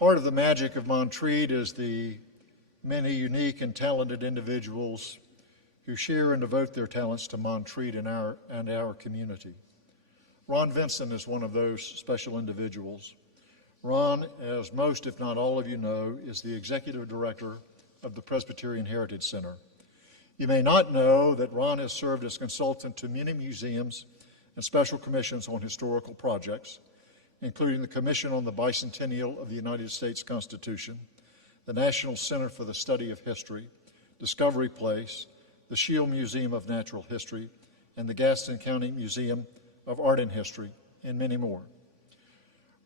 Part of the magic of Montreat is the many unique and talented individuals who share and devote their talents to Montreat and our community. Ron Vinson is one of those special individuals. Ron, as most, if not all of you know, is the executive director of the Presbyterian Heritage Center. You may not know that Ron has served as consultant to many museums and special commissions on historical projects, including the Commission on the Bicentennial of the United States Constitution, the National Center for the Study of History, Discovery Place, the Shield Museum of Natural History, and the Gaston County Museum of Art and History, and many more.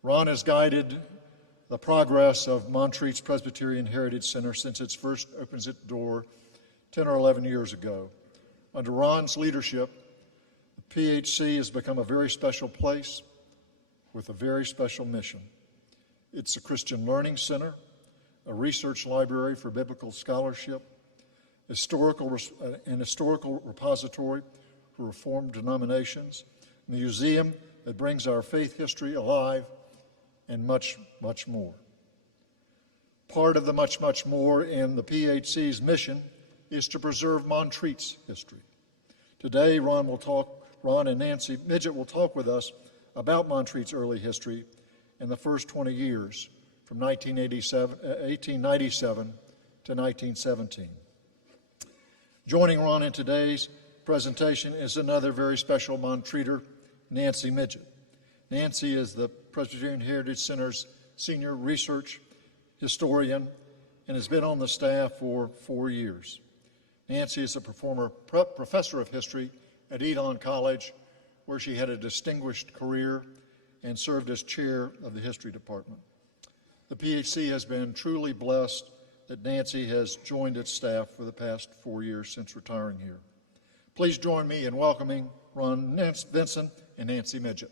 Ron has guided the progress of Montreat's Presbyterian Heritage Center since it first opened its door 10 or 11 years ago. Under Ron's leadership, the PHC has become a very special place with a very special mission. It's a Christian learning center, a research library for biblical scholarship, an historical repository for Reformed denominations, a museum that brings our faith history alive, and much, much more. Part of the much, much more in the PHC's mission is to preserve Montreat's history. Today, Ron and Nancy Midgett will talk with us about Montreat's early history in the first 20 years, from 1897 to 1917. Joining Ron in today's presentation is another very special Montreater, Nancy Midgett. Nancy is the Presbyterian Heritage Center's senior research historian and has been on the staff for 4 years. Nancy is a professor of history at Eton College, where she had a distinguished career and served as chair of the history department. The PHC has been truly blessed that Nancy has joined its staff for the past 4 years since retiring here. Please join me in welcoming Ron Vinson and Nancy Midgett.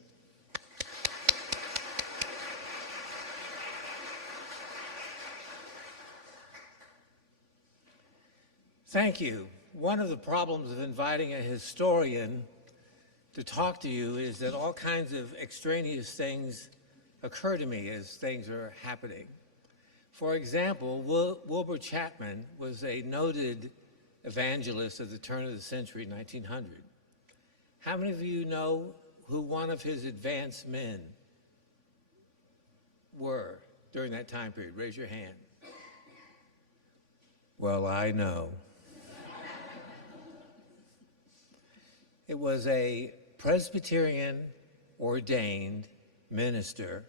Thank you. One of the problems of inviting a historian to talk to you is that all kinds of extraneous things occur to me as things are happening. For example, Wilbur Chapman was a noted evangelist at the turn of the century, 1900. How many of you know who one of his advanced men were during that time period? Raise your hand. Well, I know. It was a Presbyterian ordained minister,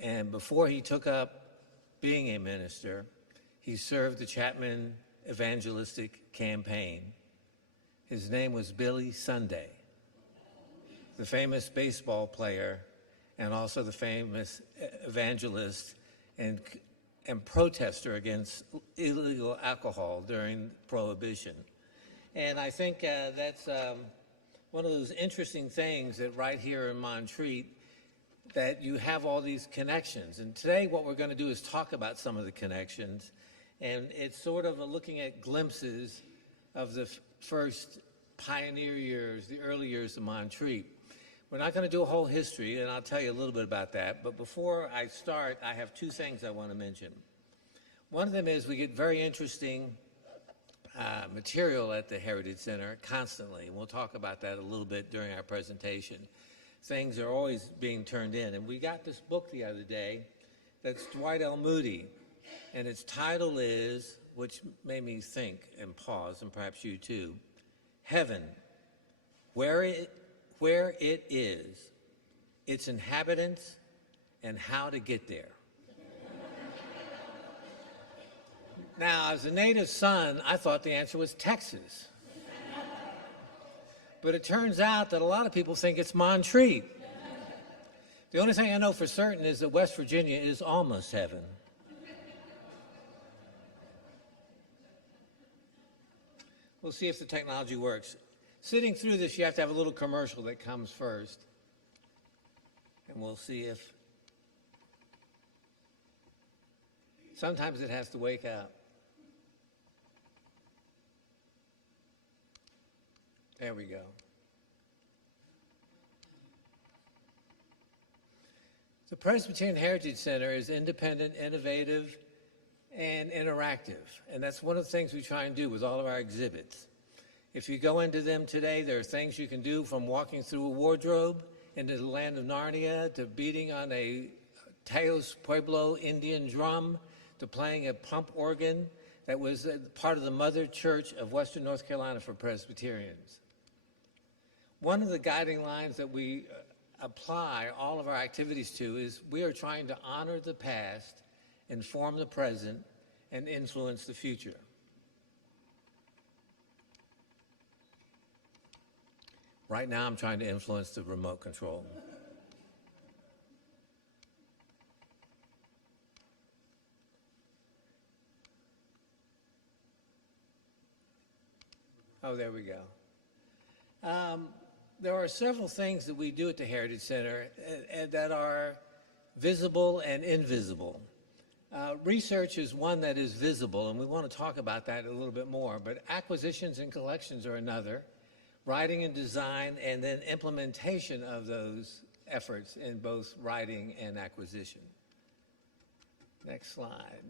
and before he took up being a minister, he served the Chapman evangelistic campaign. His name was Billy Sunday, the famous baseball player and also the famous evangelist and protester against illegal alcohol during Prohibition. And I think that's one of those interesting things that right here in Montreat, that you have all these connections. And today what we're going to do is talk about some of the connections. And it's sort of looking at glimpses of the first pioneer years, the early years of Montreat. We're not going to do a whole history, and I'll tell you a little bit about that. But before I start, I have two things I want to mention. One of them is we get very interesting material at the Heritage Center constantly, and we'll talk about that a little bit during our presentation. Things are always being turned in, and we got this book the other day that's Dwight L. Moody, and its title is, which made me think and pause, and perhaps you too, Heaven, Where It Is, Its Inhabitants, and How to Get There. Now, as a native son, I thought the answer was Texas. But it turns out that a lot of people think it's Montreat. The only thing I know for certain is that West Virginia is almost heaven. We'll see if the technology works. Sitting through this, you have to have a little commercial that comes first. And we'll see if... Sometimes it has to wake up. There we go. The Presbyterian Heritage Center is independent, innovative, and interactive. And that's one of the things we try and do with all of our exhibits. If you go into them today, there are things you can do from walking through a wardrobe into the land of Narnia to beating on a Teos Pueblo Indian drum to playing a pump organ that was part of the mother church of Western North Carolina for Presbyterians. One of the guiding lines that we apply all of our activities to is we are trying to honor the past, inform the present, and influence the future. Right now, I'm trying to influence the remote control. Oh, there we go. There are several things that we do at the Heritage Center that are visible and invisible. Research is one that is visible, and we want to talk about that a little bit more, but acquisitions and collections are another. Writing and design, and then implementation of those efforts in both writing and acquisition. Next slide.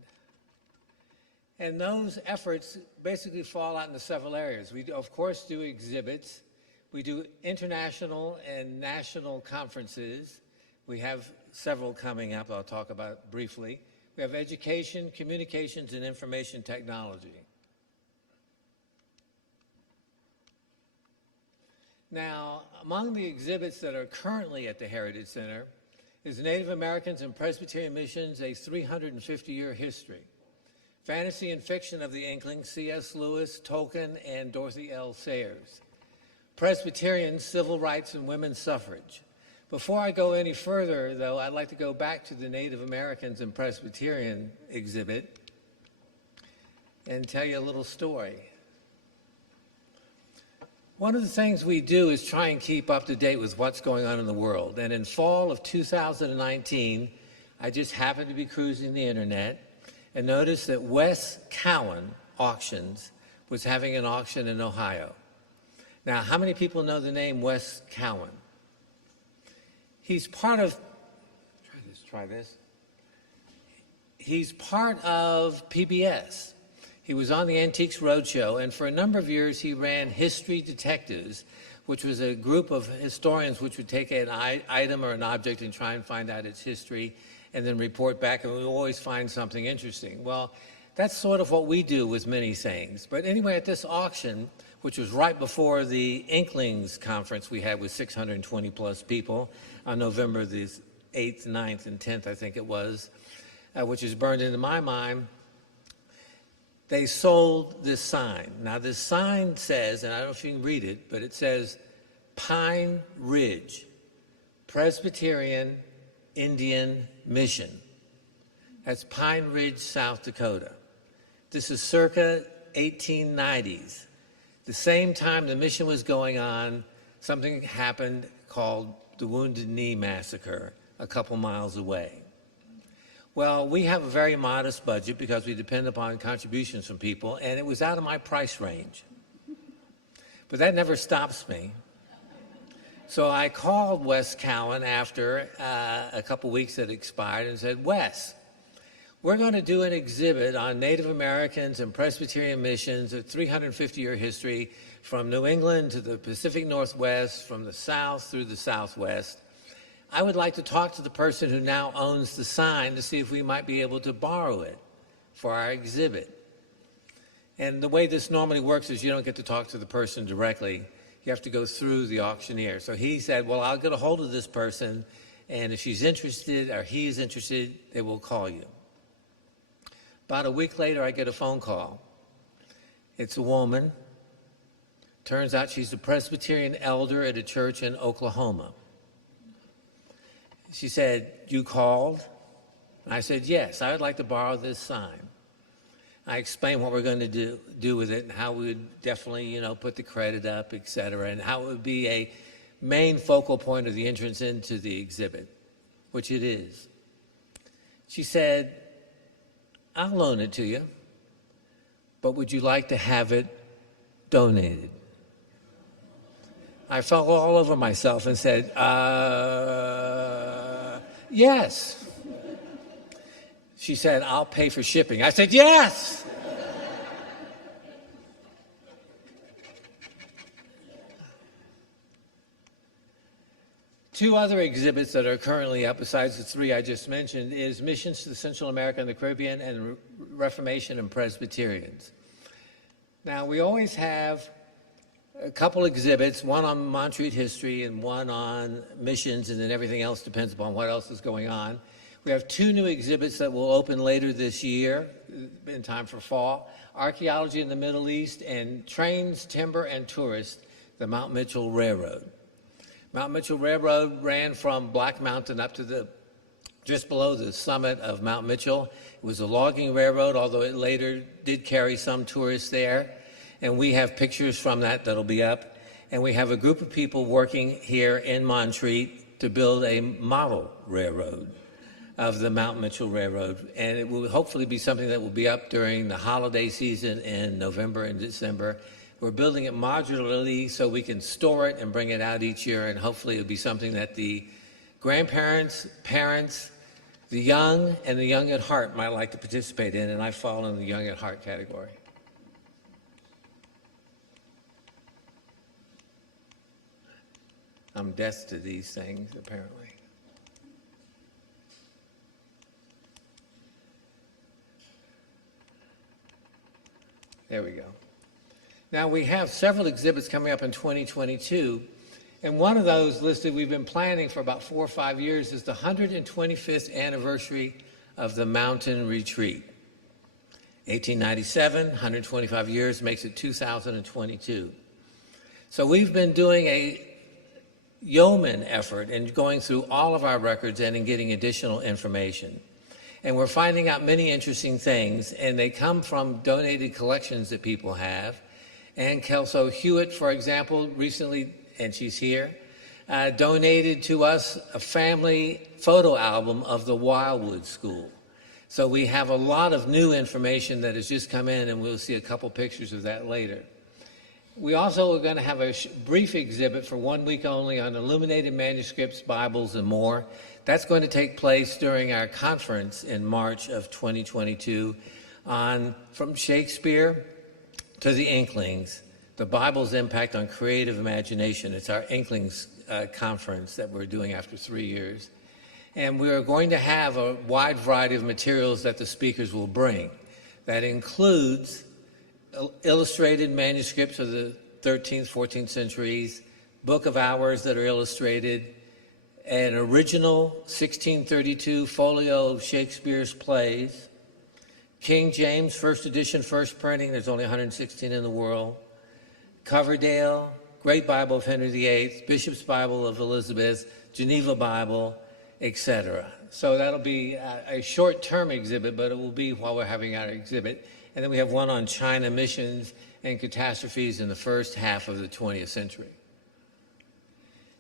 And those efforts basically fall out into several areas. We, of course, do exhibits. We do international and national conferences. We have several coming up I'll talk about briefly. We have education, communications, and information technology. Now, among the exhibits that are currently at the Heritage Center is Native Americans and Presbyterian Missions, a 350-year history. Fantasy and fiction of the Inklings, C.S. Lewis, Tolkien, and Dorothy L. Sayers. Presbyterian civil rights and women's suffrage. Before I go any further, though, I'd like to go back to the Native Americans and Presbyterian exhibit and tell you a little story. One of the things we do is try and keep up to date with what's going on in the world. And in fall of 2019, I just happened to be cruising the internet and noticed that Wes Cowan Auctions was having an auction in Ohio. Now, how many people know the name Wes Cowan? He's part of, try this. He's part of PBS. He was on the Antiques Roadshow, and for a number of years he ran History Detectives, which was a group of historians which would take an item or an object and try and find out its history and then report back, and we always find something interesting. Well, that's sort of what we do with many things. But anyway, at this auction, which was right before the Inklings conference we had with 620 plus people on November the 8th, 9th, and 10th, I think it was, which is burned into my mind, they sold this sign. Now, this sign says, and I don't know if you can read it, but it says Pine Ridge, Presbyterian Indian Mission. That's Pine Ridge, South Dakota. This is circa 1890s. The same time the mission was going on, something happened called the Wounded Knee Massacre a couple miles away. Well, we have a very modest budget because we depend upon contributions from people, and it was out of my price range. But that never stops me. So I called Wes Cowan after a couple weeks had expired and said, Wes, we're going to do an exhibit on Native Americans and Presbyterian missions, a 350-year history from New England to the Pacific Northwest, from the South through the Southwest. I would like to talk to the person who now owns the sign to see if we might be able to borrow it for our exhibit. And the way this normally works is you don't get to talk to the person directly. You have to go through the auctioneer. So he said, well, I'll get a hold of this person, and if she's interested or he's interested, they will call you. About a week later, I get a phone call. It's a woman. Turns out she's a Presbyterian elder at a church in Oklahoma. She said, you called? I said, yes, I would like to borrow this sign. I explained what we're going to do with it and how we would definitely, put the credit up, et cetera, and how it would be a main focal point of the entrance into the exhibit, which it is. She said, I'll loan it to you, but would you like to have it donated? I fell all over myself and said, yes. She said, I'll pay for shipping. I said, yes. Two other exhibits that are currently up, besides the three I just mentioned, is Missions to Central America and the Caribbean and Reformation and Presbyterians. Now, we always have a couple exhibits, one on Montreat history and one on missions, and then everything else depends upon what else is going on. We have two new exhibits that will open later this year in time for fall: Archaeology in the Middle East and Trains, Timber, and Tourists, the Mount Mitchell Railroad. Mount Mitchell Railroad ran from Black Mountain up to just below the summit of Mount Mitchell. It was a logging railroad, although it later did carry some tourists there. And we have pictures from that that'll be up. And we have a group of people working here in Montreat to build a model railroad of the Mount Mitchell Railroad. And it will hopefully be something that will be up during the holiday season in November and December. We're building it modularly so we can store it and bring it out each year, and hopefully it'll be something that the grandparents, parents, the young, and the young at heart might like to participate in, and I fall in the young at heart category. I'm deaf to these things, apparently. There we go. Now, we have several exhibits coming up in 2022, and one of those listed we've been planning for about 4 or 5 years is the 125th anniversary of the Mountain Retreat. 1897, 125 years makes it 2022. So we've been doing a yeoman effort in going through all of our records and in getting additional information. And we're finding out many interesting things, and they come from donated collections that people have. And Kelso Hewitt, for example, recently, and she's here, donated to us a family photo album of the Wildwood School. So we have a lot of new information that has just come in, and we'll see a couple pictures of that later. We also are going to have a brief exhibit for 1 week only on illuminated manuscripts, Bibles, and more. That's going to take place during our conference in March of 2022 on From Shakespeare to the Inklings, the Bible's Impact on Creative Imagination. It's our Inklings conference that we're doing after 3 years. And we are going to have a wide variety of materials that the speakers will bring. That includes illustrated manuscripts of the 13th, 14th centuries, Book of Hours that are illustrated, an original 1632 folio of Shakespeare's plays, King James, first edition, first printing, there's only 116 in the world, Coverdale, Great Bible of Henry VIII, Bishop's Bible of Elizabeth, Geneva Bible, etc. So that'll be a short-term exhibit, but it will be while we're having our exhibit. And then we have one on China missions and catastrophes in the first half of the 20th century.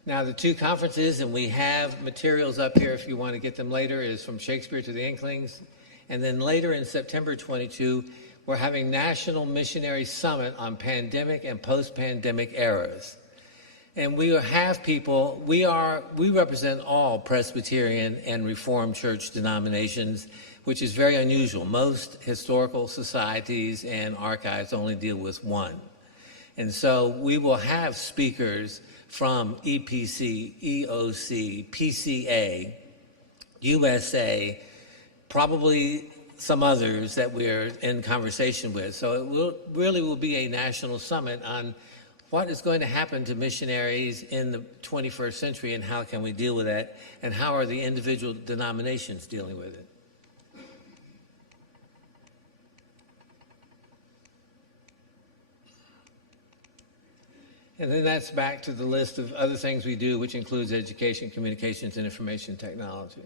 Now, the two conferences, and we have materials up here if you want to get them later, is From Shakespeare to the Inklings. And then later in September 22, we're having National Missionary Summit on pandemic and post-pandemic eras. And we have people, we represent all Presbyterian and Reformed church denominations, which is very unusual. Most historical societies and archives only deal with one. And so we will have speakers from EPC, EOC, PCA, USA, probably some others that we're in conversation with. So it really will be a national summit on what is going to happen to missionaries in the 21st century and how can we deal with that, and how are the individual denominations dealing with it. And then that's back to the list of other things we do, which includes education, communications, and information technology.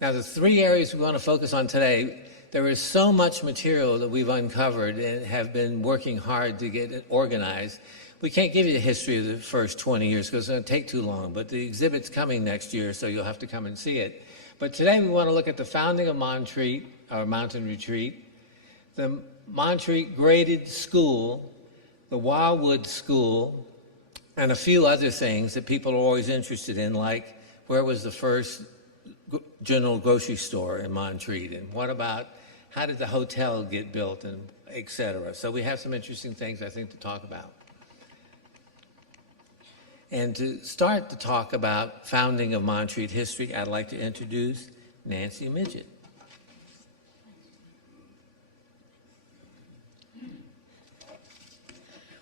Now, the three areas we want to focus on today, there is so much material that we've uncovered and have been working hard to get it organized. We can't give you the history of the first 20 years because it's going to take too long, but the exhibit's coming next year, so you'll have to come and see it. But today we want to look at the founding of Montreat, our Mountain Retreat, the Montreat Graded School, the Wildwood School, and a few other things that people are always interested in, like where was the first general grocery store in Montreat, and what about how did the hotel get built, and et cetera. So we have some interesting things, I think, to talk about. And to start to talk about founding of Montreat history, I'd like to introduce Nancy Midgett.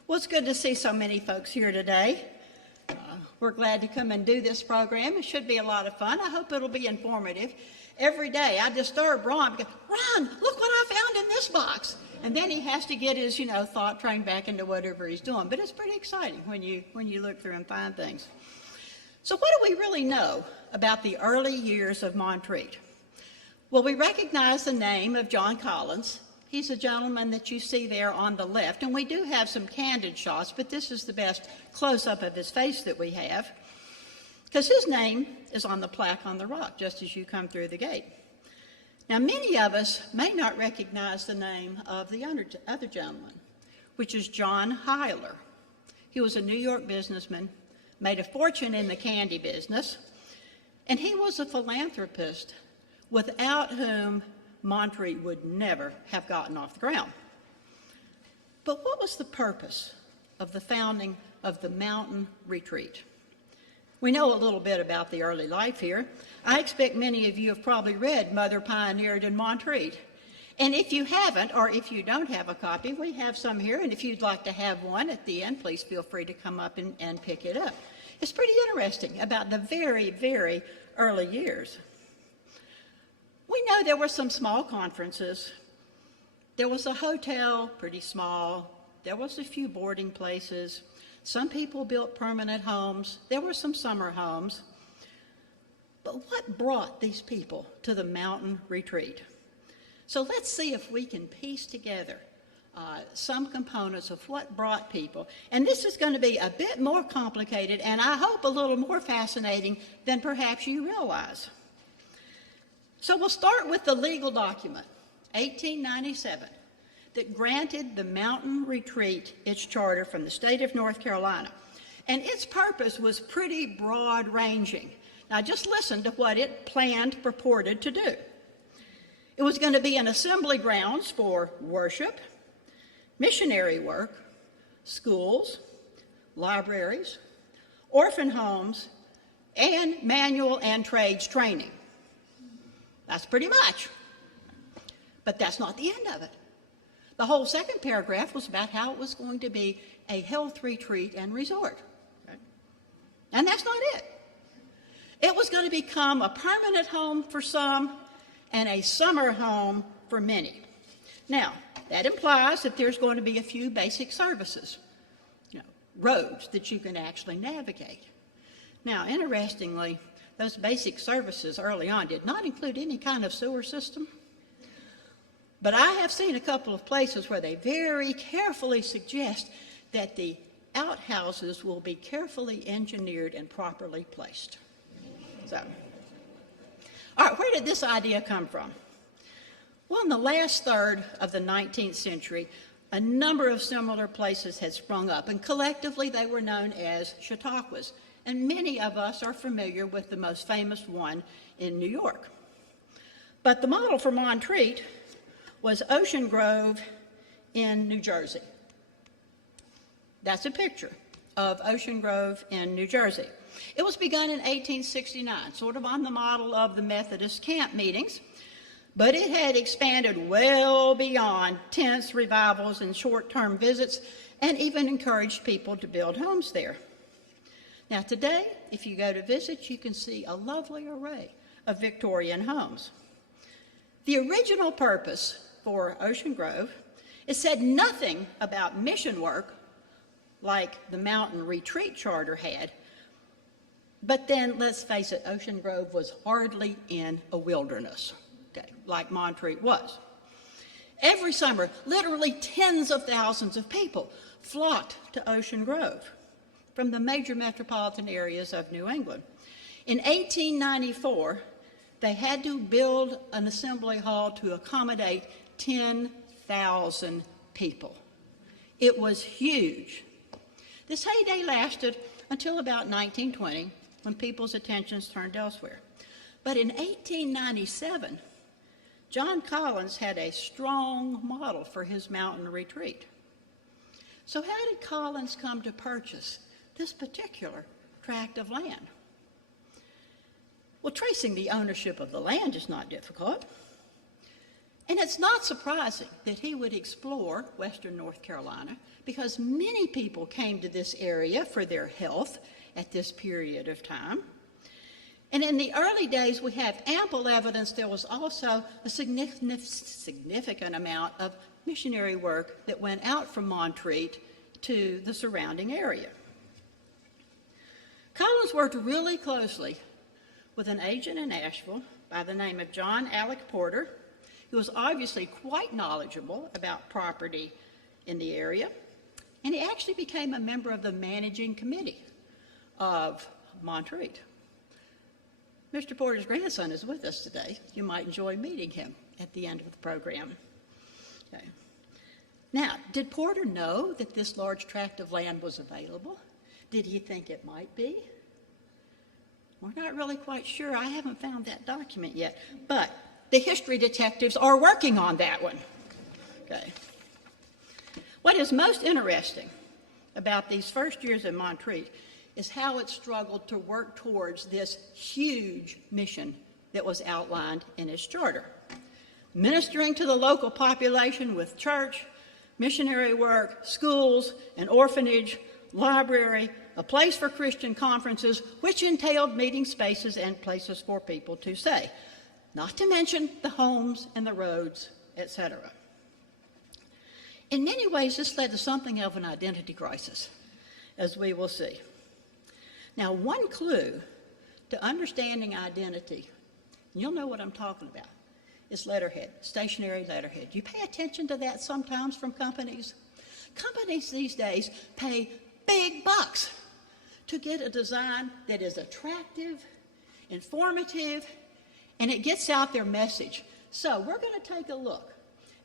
Well, it's good to see so many folks here today. We're glad to come and do this program. It should be a lot of fun. I hope it'll be informative. Every day I disturb Ron because, Ron, look what I found in this box. And then he has to get his, thought train back into whatever he's doing. But it's pretty exciting when you look through and find things. So what do we really know about the early years of Montreat? Well, we recognize the name of John Collins. He's a gentleman that you see there on the left, and we do have some candid shots, but this is the best close-up of his face that we have, because his name is on the plaque on the rock, just as you come through the gate. Now, many of us may not recognize the name of the other gentleman, which is John Hyler. He was a New York businessman, made a fortune in the candy business, and he was a philanthropist without whom Montreat would never have gotten off the ground. But what was the purpose of the founding of the Mountain Retreat? We know a little bit about the early life here. I expect many of you have probably read Mother Pioneered in Montreat. And if you haven't, or if you don't have a copy, we have some here, and if you'd like to have one at the end, please feel free to come up and pick it up. It's pretty interesting about the very, very early years. We know there were some small conferences. There was a hotel, pretty small. There was a few boarding places. Some people built permanent homes. There were some summer homes. But what brought these people to the Mountain Retreat? So let's see if we can piece together some components of what brought people. And this is going to be a bit more complicated and I hope a little more fascinating than perhaps you realize. So we'll start with the legal document, 1897, that granted the Mountain Retreat its charter from the state of North Carolina. And its purpose was pretty broad-ranging. Now just listen to what it purported to do. It was going to be an assembly grounds for worship, missionary work, schools, libraries, orphan homes, and manual and trades training. That's pretty much. But that's not the end of it. The whole second paragraph was about how it was going to be a health retreat and resort. Okay? And that's not it. It was going to become a permanent home for some and a summer home for many. Now, that implies that there's going to be a few basic services, roads that you can actually navigate. Now, interestingly, those basic services early on did not include any kind of sewer system. But I have seen a couple of places where they very carefully suggest that the outhouses will be carefully engineered and properly placed. So, all right, where did this idea come from? Well, in the last third of the 19th century, a number of similar places had sprung up, and collectively they were known as chautauquas. And many of us are familiar with the most famous one in New York. But the model for Montreat was Ocean Grove in New Jersey. That's a picture of Ocean Grove in New Jersey. It was begun in 1869, sort of on the model of the Methodist camp meetings, but it had expanded well beyond tents, revivals, and short-term visits, and even encouraged people to build homes there. Now today, if you go to visit, you can see a lovely array of Victorian homes. The original purpose for Ocean Grove, it said nothing about mission work like the Mountain Retreat Charter had, but then let's face it, Ocean Grove was hardly in a wilderness, okay, like Montreat was. Every summer, literally tens of thousands of people flocked to Ocean Grove from the major metropolitan areas of New England. In 1894, they had to build an assembly hall to accommodate 10,000 people. It was huge. This heyday lasted until about 1920, when people's attentions turned elsewhere. But in 1897, John Collins had a strong model for his mountain retreat. So how did Collins come to purchase this particular tract of land? Well, tracing the ownership of the land is not difficult. And it's not surprising that he would explore western North Carolina, because many people came to this area for their health at this period of time. And in the early days, we have ample evidence there was also a significant amount of missionary work that went out from Montreat to the surrounding area. Collins worked really closely with an agent in Asheville by the name of John Alec Porter, who was obviously quite knowledgeable about property in the area, and he actually became a member of the managing committee of Montreat. Mr. Porter's grandson is with us today. You might enjoy meeting him at the end of the program. Okay. Now, did Porter know that this large tract of land was available? Did he think it might be? We're not really quite sure. I haven't found that document yet, but the history detectives are working on that one. Okay. What is most interesting about these first years in Montreat is how it struggled to work towards this huge mission that was outlined in its charter. Ministering to the local population with church, missionary work, schools, an orphanage, library, a place for Christian conferences, which entailed meeting spaces and places for people to stay, not to mention the homes and the roads, etc. In many ways, this led to something of an identity crisis, as we will see. Now, one clue to understanding identity, and you'll know what I'm talking about, is letterhead, stationary letterhead. You pay attention to that sometimes from companies. Companies these days pay big bucks to get a design that is attractive, informative, and it gets out their message. So we're going to take a look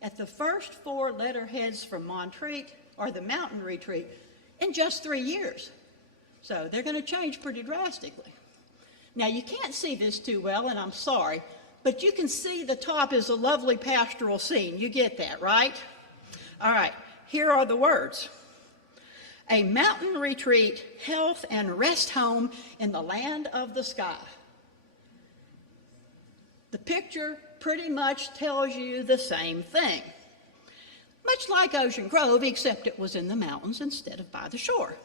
at the first 4 letterheads from Montreat, or the mountain retreat, in just 3 years. So they're going to change pretty drastically. Now, you can't see this too well, and I'm sorry, but you can see the top is a lovely pastoral scene. You get that, right? All right, here are the words. A mountain retreat, health and rest home in the land of the sky. The picture pretty much tells you the same thing. Much like Ocean Grove, except it was in the mountains instead of by the shore.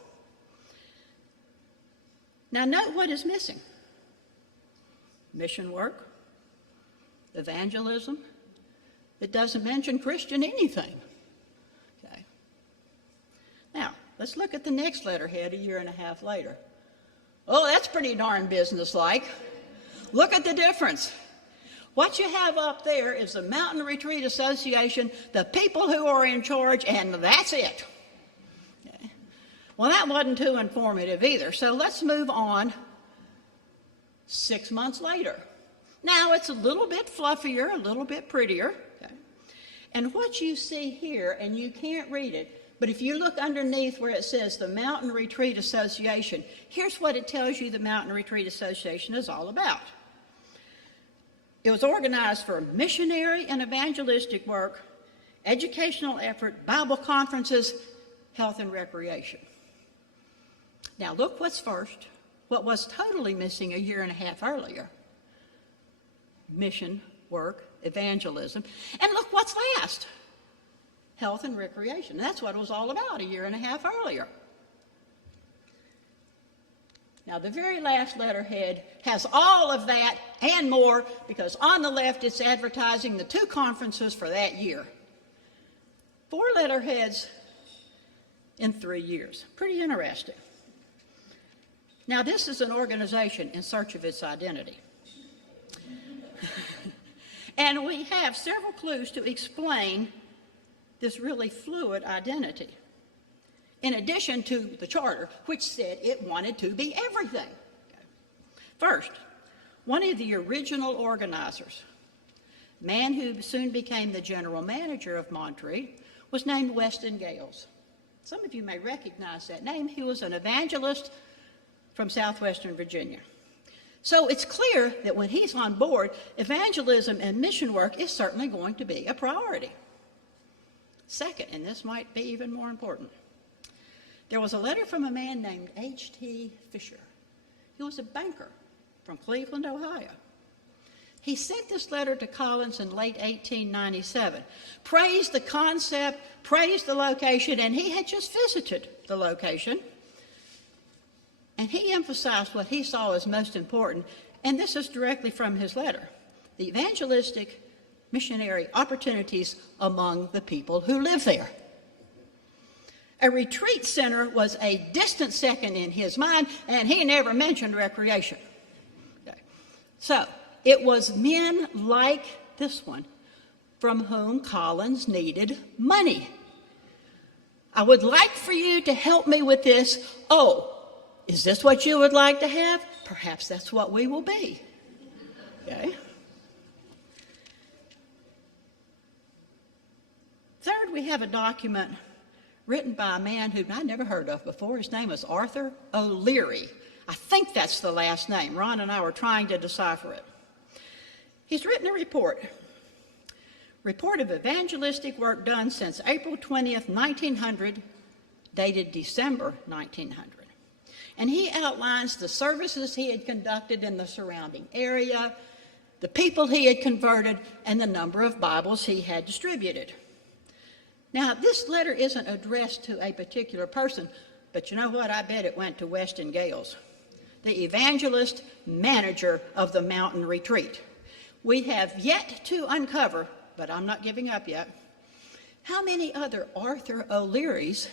Now note what is missing. Mission work, evangelism. It doesn't mention Christian anything. Okay. Now, let's look at the next letterhead a year and a half later. Oh, that's pretty darn businesslike. Look at the difference. What you have up there is the Mountain Retreat Association, the people who are in charge, and that's it. Okay. Well, that wasn't too informative either, so let's move on 6 months later. Now, it's a little bit fluffier, a little bit prettier. Okay. And what you see here, and you can't read it, but if you look underneath where it says the Mountain Retreat Association, here's what it tells you the Mountain Retreat Association is all about. It was organized for missionary and evangelistic work, educational effort, Bible conferences, health and recreation. Now look what's first, what was totally missing a year and a half earlier. Mission, work, evangelism, and look what's last. Health and recreation. That's what it was all about a year and a half earlier. Now, the very last letterhead has all of that and more, because on the left it's advertising the 2 conferences for that year. 4 letterheads in 3 years. Pretty interesting. Now, this is an organization in search of its identity. And we have several clues to explain this really fluid identity, in addition to the charter, which said it wanted to be everything. First, one of the original organizers, man who soon became the general manager of Montreat, was named Weston Gales. Some of you may recognize that name. He was an evangelist from southwestern Virginia. So it's clear that when he's on board, evangelism and mission work is certainly going to be a priority. Second, and this might be even more important, there was a letter from a man named H.T. Fisher. He was a banker from Cleveland, Ohio. He sent this letter to Collins in late 1897, praised the concept, praised the location, and he had just visited the location. And he emphasized what he saw as most important, and this is directly from his letter: the evangelistic missionary opportunities among the people who live there. A retreat center was a distant second in his mind, and he never mentioned recreation. Okay. So it was men like this one from whom Collins needed money. I would like for you to help me with this. Oh, is this what you would like to have? Perhaps that's what we will be. Okay. Third, we have a document written by a man who I never heard of before. His name is Arthur O'Leary. I think that's the last name. Ron and I were trying to decipher it. He's written a report of evangelistic work done since April 20th, 1900, dated December 1900. And he outlines the services he had conducted in the surrounding area, the people he had converted, and the number of Bibles he had distributed. Now, this letter isn't addressed to a particular person, but you know what? I bet it went to Weston Gales, the evangelist manager of the mountain retreat. We have yet to uncover, but I'm not giving up yet, how many other Arthur O'Learys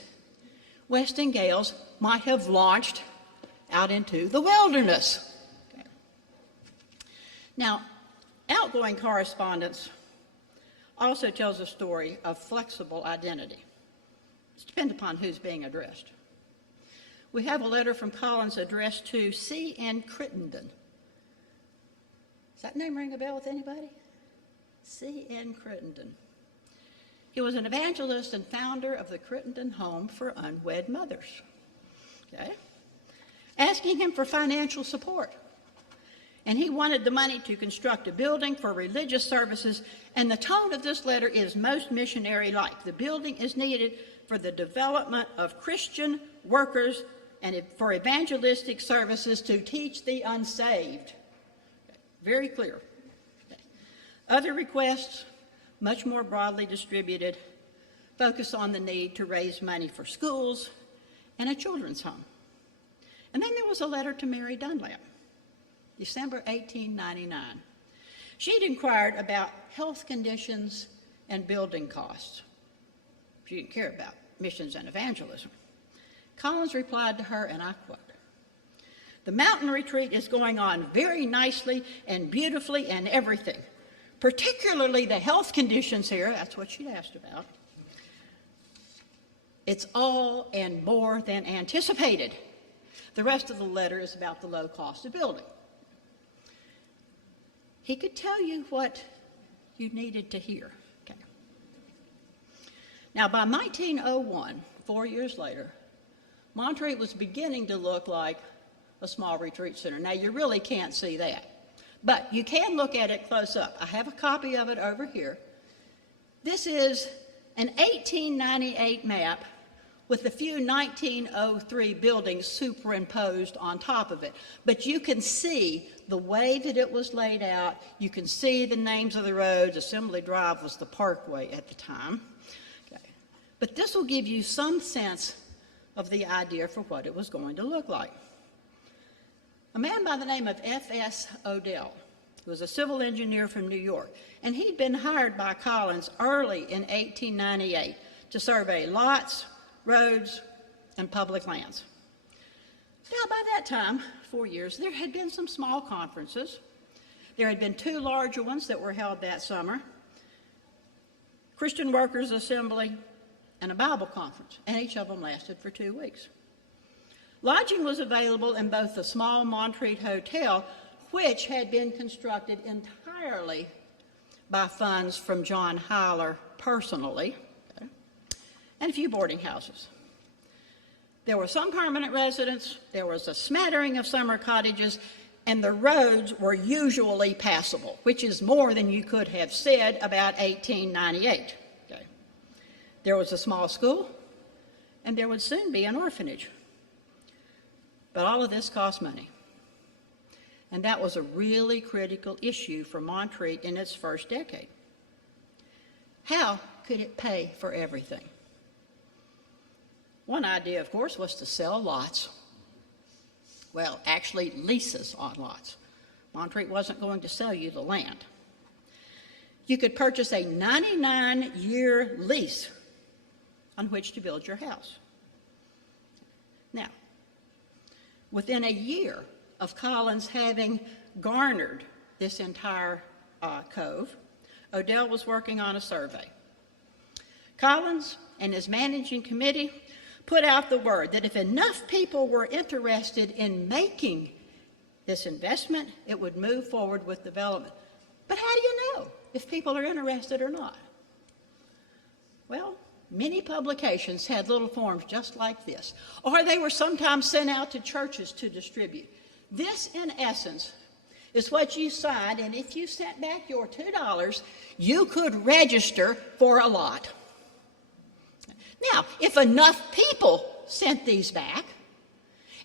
Weston Gales might have launched out into the wilderness. Okay. Now, outgoing correspondence also tells a story of flexible identity. It depends upon who's being addressed. We have a letter from Collins addressed to C.N. Crittenden. Does that name ring a bell with anybody? C.N. Crittenden. He was an evangelist and founder of the Crittenden Home for Unwed Mothers. Okay? Asking him for financial support. And he wanted the money to construct a building for religious services, and the tone of this letter is most missionary-like. The building is needed for the development of Christian workers and for evangelistic services to teach the unsaved. Okay. Very clear. Okay. Other requests, much more broadly distributed, focus on the need to raise money for schools and a children's home. And then there was a letter to Mary Dunlap, December 1899. She'd inquired about health conditions and building costs. She didn't care about missions and evangelism. Collins replied to her, and I quote, "The mountain retreat is going on very nicely and beautifully and everything, particularly the health conditions here." That's what she'd asked about. "It's all and more than anticipated." The rest of the letter is about the low cost of building. He could tell you what you needed to hear. Okay. Now, by 1901, 4 years later, Montreat was beginning to look like a small retreat center. Now, you really can't see that, but you can look at it close up. I have a copy of it over here. This is an 1898 map with a few 1903 buildings superimposed on top of it. But you can see the way that it was laid out. You can see the names of the roads. Assembly Drive was the parkway at the time. Okay. But this will give you some sense of the idea for what it was going to look like. A man by the name of F.S. Odell, who was a civil engineer from New York, and he'd been hired by Collins early in 1898 to survey lots, roads, and public lands. Now, by that time, 4 years, there had been some small conferences. There had been 2 larger ones that were held that summer, Christian Workers Assembly and a Bible conference, and each of them lasted for 2 weeks. Lodging was available in both the small Montreat Hotel, which had been constructed entirely by funds from John Hyler personally, okay, and a few boarding houses. There were some permanent residents, there was a smattering of summer cottages, and the roads were usually passable, which is more than you could have said about 1898. Okay. There was a small school, and there would soon be an orphanage. But all of this cost money. And that was a really critical issue for Montreat in its first decade. How could it pay for everything? One idea, of course, was to sell lots. Well, actually leases on lots. Montreat wasn't going to sell you the land. You could purchase a 99-year lease on which to build your house. Now, within a year of Collins having garnered this entire cove, Odell was working on a survey. Collins and his managing committee put out the word that if enough people were interested in making this investment, it would move forward with development. But how do you know if people are interested or not? Well, many publications had little forms just like this, or they were sometimes sent out to churches to distribute. This, in essence, is what you signed, and if you sent back your $2, you could register for a lot. Now, if enough people sent these back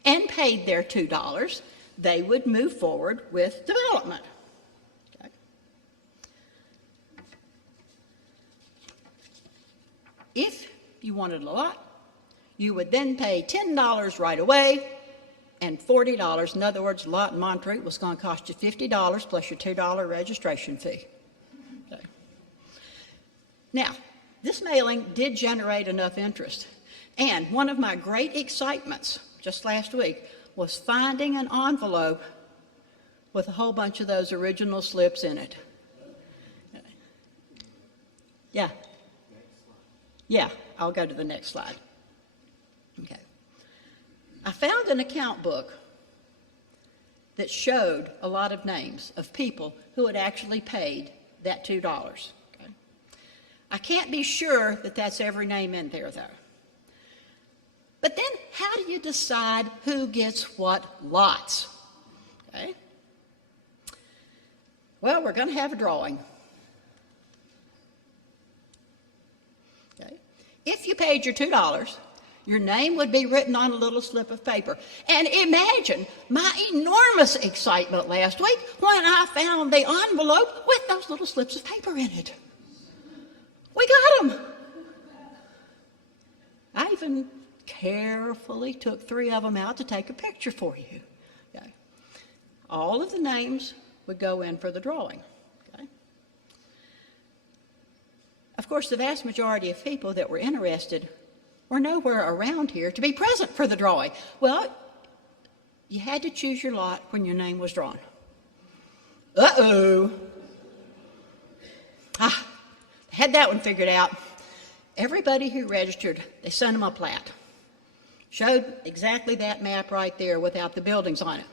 and paid their $2, they would move forward with development. Okay. If you wanted a lot, you would then pay $10 right away and $40. In other words, a lot in Montreat was going to cost you $50 plus your $2 registration fee. Okay. Now, this mailing did generate enough interest, and one of my great excitements just last week was finding an envelope with a whole bunch of those original slips in it. Yeah, I'll go to the next slide. Okay. I found an account book that showed a lot of names of people who had actually paid that $2. Okay. I can't be sure that that's every name in there, though. But then how do you decide who gets what lots? Okay. Well, we're going to have a drawing. Okay. If you paid your $2, your name would be written on a little slip of paper. And imagine my enormous excitement last week when I found the envelope with those little slips of paper in it. We got them. I even carefully took 3 of them out to take a picture for you. Okay. All of the names would go in for the drawing. Okay. Of course, the vast majority of people that were interested were nowhere around here to be present for the drawing. Well, you had to choose your lot when your name was drawn. Uh-oh. Had that one figured out. Everybody who registered, they sent them a plat. Showed exactly that map right there without the buildings on it.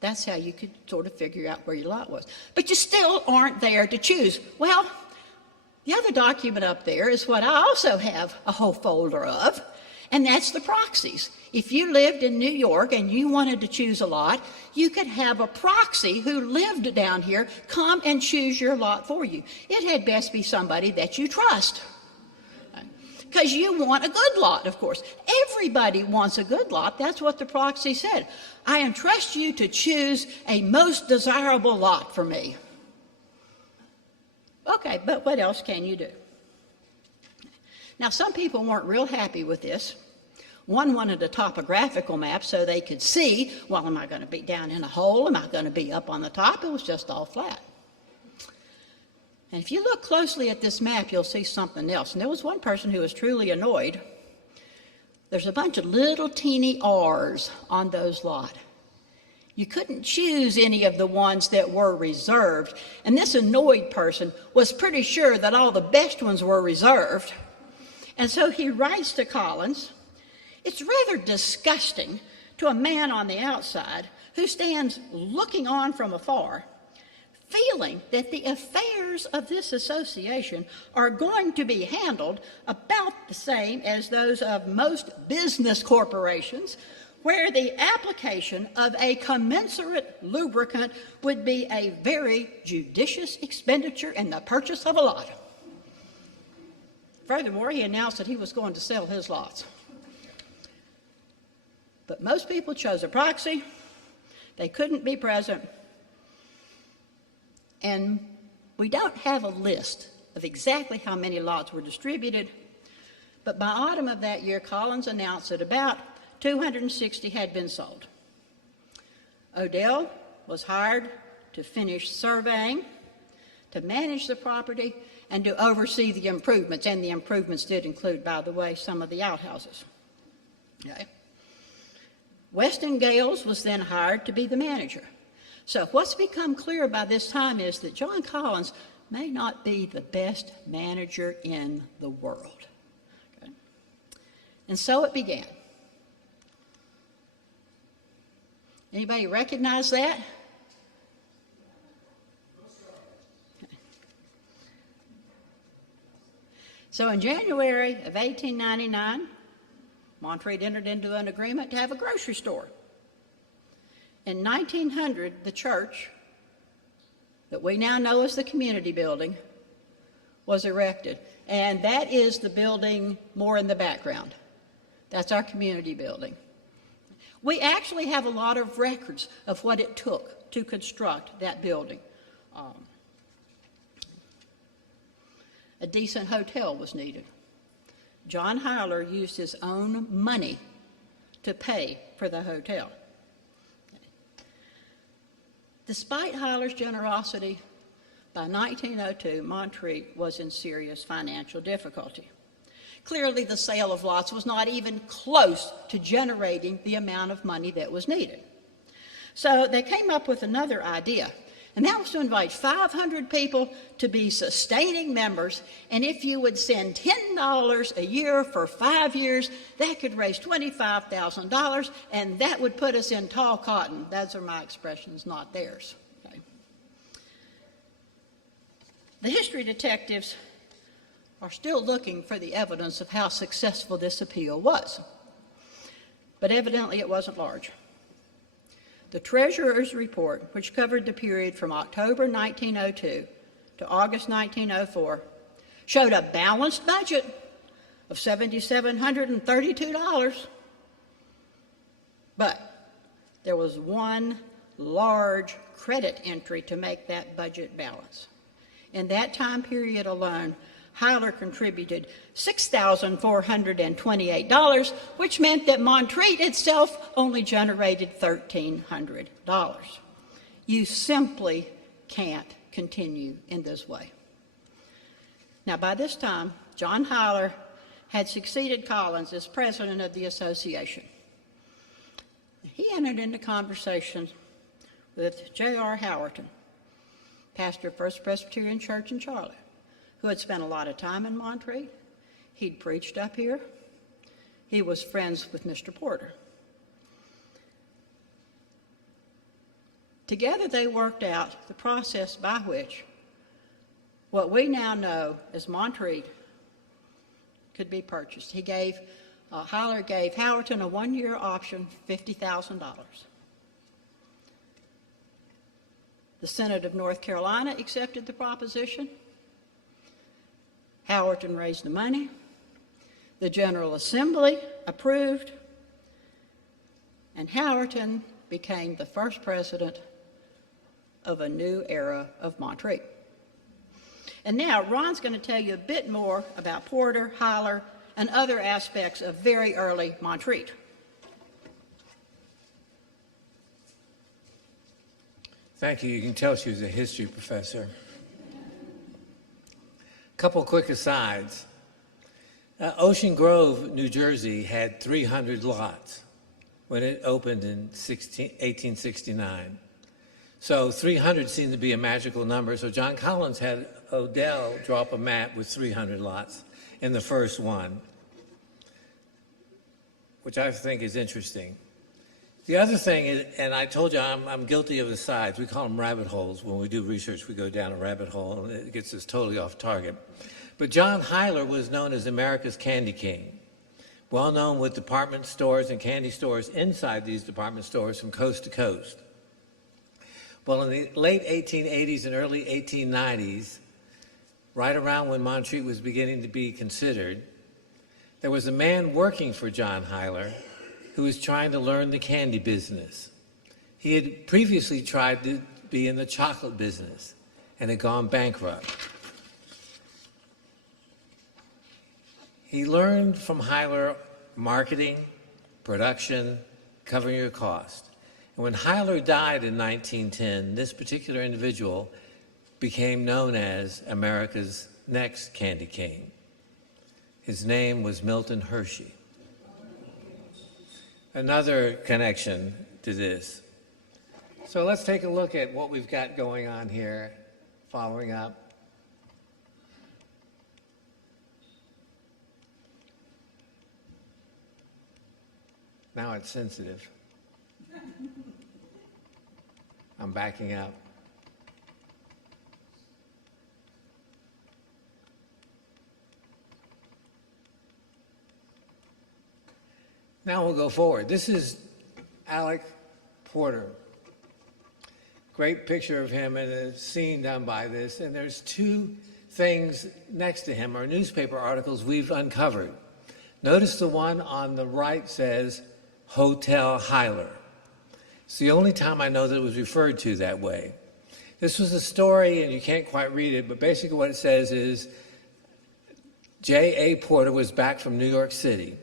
That's how you could sort of figure out where your lot was. But you still aren't there to choose. Well, the other document up there is what I also have a whole folder of, and that's the proxies. If you lived in New York and you wanted to choose a lot, you could have a proxy who lived down here come and choose your lot for you. It had best be somebody that you trust, because you want a good lot, of course. Everybody wants a good lot. That's what the proxy said. I entrust you to choose a most desirable lot for me. Okay, but what else can you do? Now, some people weren't real happy with this. One wanted a topographical map so they could see, well, am I going to be down in a hole? Am I going to be up on the top? It was just all flat. And if you look closely at this map, you'll see something else. And there was one person who was truly annoyed. There's a bunch of little teeny R's on those lots. You couldn't choose any of the ones that were reserved. And this annoyed person was pretty sure that all the best ones were reserved. And so he writes to Collins, "It's rather disgusting to a man on the outside who stands looking on from afar, feeling that the affairs of this association are going to be handled about the same as those of most business corporations, where the application of a commensurate lubricant would be a very judicious expenditure in the purchase of a lot. Furthermore, he announced that he was going to sell his lots. But most people chose a proxy. They couldn't be present. And we don't have a list of exactly how many lots were distributed, but by autumn of that year, Collins announced that about 260 had been sold. Odell was hired to finish surveying, to manage the property, and to oversee the improvements, and the improvements did include, by the way, some of the outhouses. Okay. Weston Gales was then hired to be the manager. So what's become clear by this time is that John Collins may not be the best manager in the world. Okay. And so it began. Anybody recognize that? Okay. So in January of 1899, Montreat entered into an agreement to have a grocery store. In 1900, the church, that we now know as the community building, was erected. And that is the building more in the background. That's our community building. We actually have a lot of records of what it took to construct that building. A decent hotel was needed. John Hyler used his own money to pay for the hotel. Despite Hyler's generosity, by 1902, Montreat was in serious financial difficulty. Clearly, the sale of lots was not even close to generating the amount of money that was needed. So they came up with another idea, and that was to invite 500 people to be sustaining members, and if you would send $10 a year for 5 years, that could raise $25,000, and that would put us in tall cotton. Those are my expressions, not theirs. Okay. The history detectives are still looking for the evidence of how successful this appeal was, but evidently it wasn't large. The treasurer's report, which covered the period from October 1902 to August 1904, showed a balanced budget of $7,732. But there was one large credit entry to make that budget balance. In that time period alone, Hyler contributed $6,428, which meant that Montreat itself only generated $1,300. You simply can't continue in this way. Now, by this time, John Hyler had succeeded Collins as president of the association. He entered into conversation with J.R. Howerton, pastor of First Presbyterian Church in Charlotte, who had spent a lot of time in Montreat. He'd preached up here. He was friends with Mr. Porter. Together they worked out the process by which what we now know as Montreat could be purchased. Hyler gave Howerton a one-year option, $50,000. The Senate of North Carolina accepted the proposition. Howerton raised the money. The General Assembly approved, and Howerton became the first president of a new era of Montreat. And now Ron's going to tell you a bit more about Porter, Hyler, and other aspects of very early Montreat. Thank you. You can tell she was a history professor. Couple quick asides. Ocean Grove, New Jersey had 300 lots when it opened in 1869. So 300 seemed to be a magical number, so John Collins had Odell draw up a map with 300 lots in the first one, which I think is interesting. The other thing is, and I told you I'm guilty of the sides. We call them rabbit holes. When we do research, we go down a rabbit hole, and it gets us totally off target. But John Hyler was known as America's Candy King, well known with department stores and candy stores inside these department stores from coast to coast. Well, in the late 1880s and early 1890s, right around when Montreat was beginning to be considered, there was a man working for John Hyler who was trying to learn the candy business. He had previously tried to be in the chocolate business and had gone bankrupt. He learned from Hyler marketing, production, covering your cost. And when Hyler died in 1910, this particular individual became known as America's next Candy King. His name was Milton Hershey. Another connection to this. So let's take a look at what we've got going on here, following up. Now it's sensitive. I'm backing up. Now we'll go forward. This is Alec Porter. Great picture of him and a scene done by this. And there's two things next to him, or newspaper articles we've uncovered. Notice the one on the right says Hotel Hyler. It's the only time I know that it was referred to that way. This was a story, and you can't quite read it, but basically what it says is J.A. Porter was back from New York City,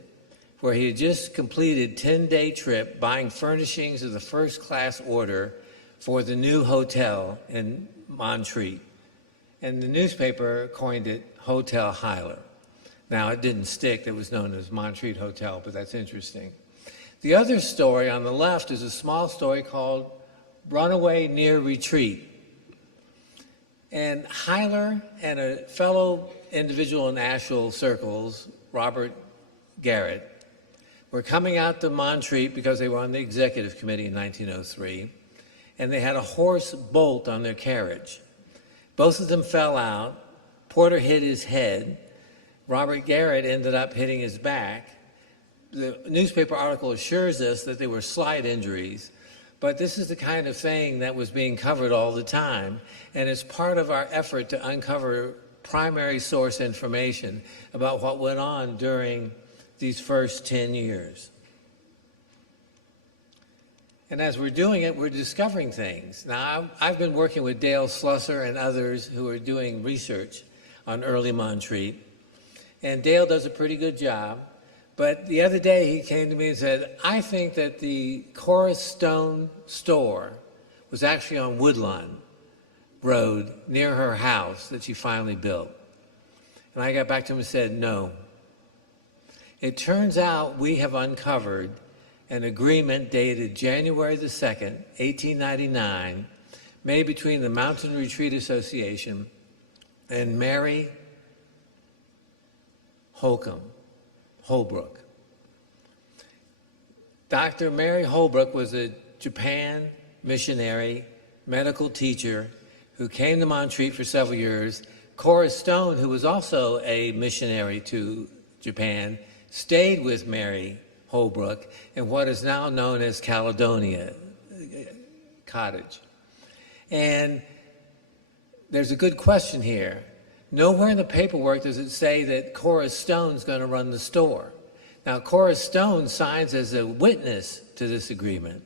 where he had just completed a 10-day trip buying furnishings of the first-class order for the new hotel in Montreat. And the newspaper coined it Hotel Hyler. Now, it didn't stick. It was known as Montreat Hotel, but that's interesting. The other story on the left is a small story called Runaway Near Retreat. And Hyler and a fellow individual in Asheville circles, Robert Garrett, were coming out to Montreat because they were on the executive committee in 1903, and they had a horse bolt on their carriage. Both of them fell out. Porter hit his head. Robert Garrett ended up hitting his back. The newspaper article assures us that they were slight injuries, but this is the kind of thing that was being covered all the time, and it's part of our effort to uncover primary source information about what went on during these first 10 years. And as we're doing it, we're discovering things. Now, I've been working with Dale Slusser and others who are doing research on early Montreat, and Dale does a pretty good job. But the other day he came to me and said, I think that the Cora Stone store was actually on Woodlawn Road near her house that she finally built. And I got back to him and said, no. It turns out we have uncovered an agreement dated January the 2nd, 1899, made between the Mountain Retreat Association and Mary Holbrook. Dr. Mary Holbrook was a Japan missionary, medical teacher who came to Montreat for several years. Cora Stone, who was also a missionary to Japan, stayed with Mary Holbrook in what is now known as Caledonia Cottage. And there's a good question here. Nowhere in the paperwork does it say that Cora Stone's going to run the store. Now, Cora Stone signs as a witness to this agreement,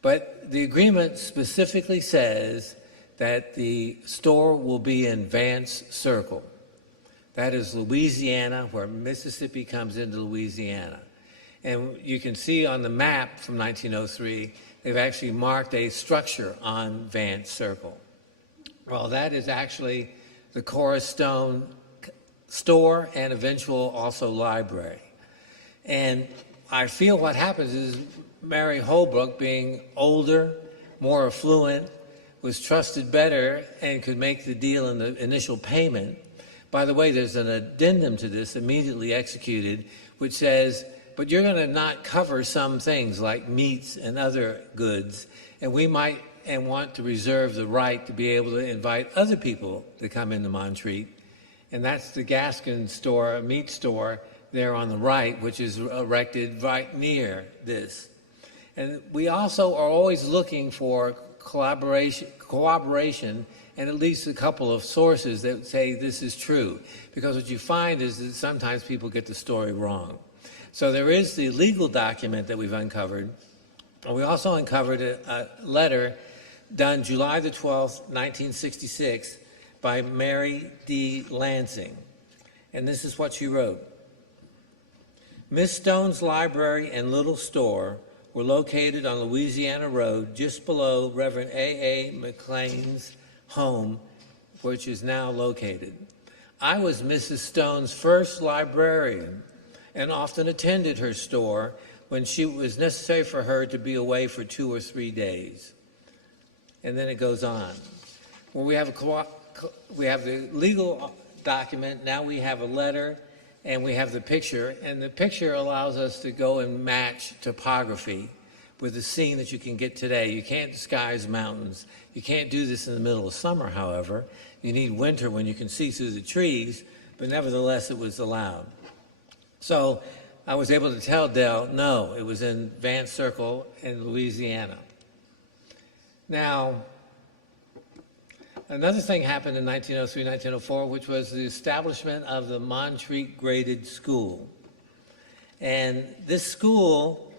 but the agreement specifically says that the store will be in Vance Circle. That is Louisiana, where Mississippi comes into Louisiana. And you can see on the map from 1903, they've actually marked a structure on Vance Circle. Well, that is actually the Cora Stone store and eventual also library. And I feel what happens is Mary Holbrook, being older, more affluent, was trusted better and could make the deal in the initial payment. By the way, there's an addendum to this immediately executed, which says, but you're going to not cover some things like meats and other goods, and we might and want to reserve the right to be able to invite other people to come into Montreat, and that's the Gaskin store, a meat store there on the right, which is erected right near this. And we also are always looking for cooperation, and at least a couple of sources that say this is true. Because what you find is that sometimes people get the story wrong. So there is the legal document that we've uncovered. And we also uncovered a letter done July the 12th, 1966, by Mary D. Lansing. And this is what she wrote. Miss Stone's library and little store were located on Louisiana Road, just below Reverend A.A. McLean's home, which is now located. I was Mrs. Stone's first librarian and often attended her store when it was necessary for her to be away for 2 or 3 days. And then it goes on. When we have the legal document, now we have a letter, and we have the picture, and the picture allows us to go and match topography with the scene that you can get today. You can't disguise mountains. You can't do this in the middle of summer, however. You need winter when you can see through the trees, but nevertheless it was allowed. So I was able to tell Dell, no, it was in Vance Circle in Louisiana. Now, another thing happened in 1903, 1904, which was the establishment of the Montreat Graded School. And this school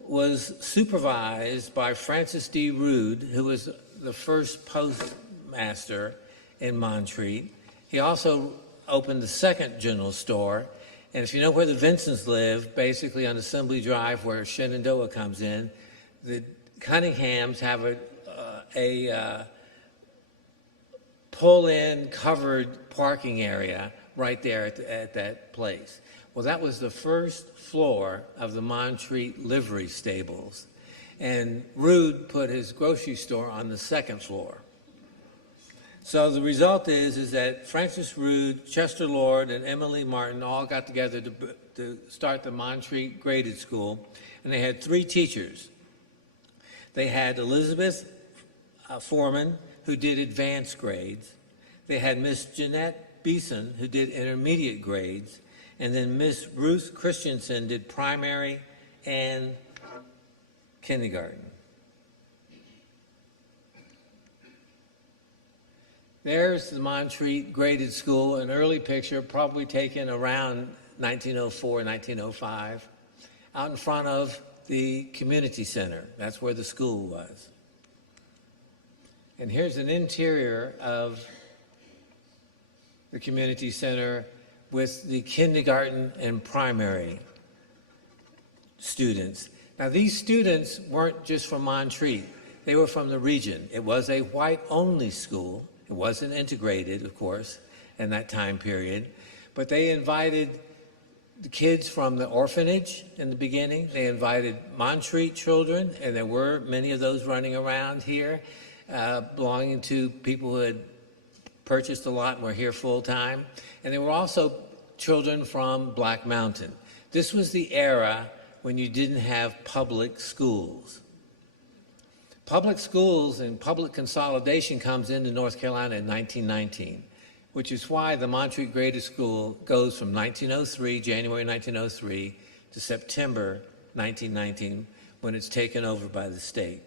was supervised by Francis D. Rood, who was the first postmaster in Montreat. He also opened the second general store. And if you know where the Vinsons live, basically on Assembly Drive where Shenandoah comes in, the Cunninghams have a pull-in covered parking area right there at that place. Well, that was the first floor of the Montreat livery stables. And Rood put his grocery store on the second floor. So the result is that Francis Rood, Chester Lord, and Emily Martin all got together to start the Montreat Graded School, and they had 3 teachers. They had Elizabeth Foreman, who did advanced grades. They had Miss Jeanette Beeson, who did intermediate grades, and then Miss Ruth Christensen did primary and kindergarten. There's the Montreat Graded School, an early picture, probably taken around 1904, 1905, out in front of the community center. That's where the school was. And here's an interior of the community center with the kindergarten and primary students. Now, these students weren't just from Montreat. They were from the region. It was a white-only school. It wasn't integrated, of course, in that time period. But they invited the kids from the orphanage in the beginning. They invited Montreat children, and there were many of those running around here, belonging to people who had purchased a lot and were here full-time. And there were also children from Black Mountain. This was the era when you didn't have public schools. Public schools and public consolidation comes into North Carolina in 1919, which is why the Montreat Graded School goes from 1903, January 1903, to September 1919, when it's taken over by the state